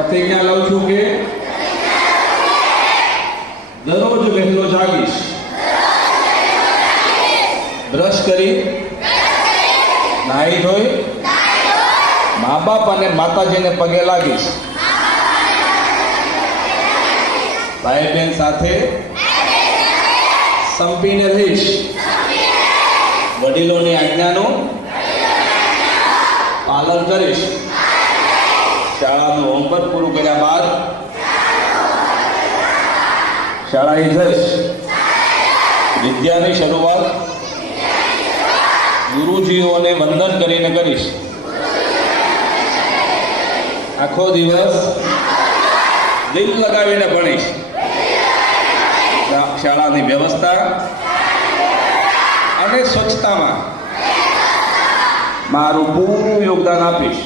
પ્રતિજ્ઞા લઉં છું કે દરરોજ વહેલો જાગીશ, બ્રશ કરી નાહી ધોઈ મા બાપ અને માતાજીને પગે લાગીશ, ભાઈ બહેન સાથે સંપીને રહીશ, વડીલોની આજ્ઞાનું પાલન કરીશ, શાળાનું હોમવર્ક પૂરું કર્યા બાદ શાળાએ જઈશ, વિદ્યાની શરૂઆત ગુરુજીઓને વંદન કરીને કરીશ, આખો દિવસ દિલ લગાવીને ભણીશ, શાળાની વ્યવસ્થા અને સ્વચ્છતામાં મારું પૂરું યોગદાન આપીશ,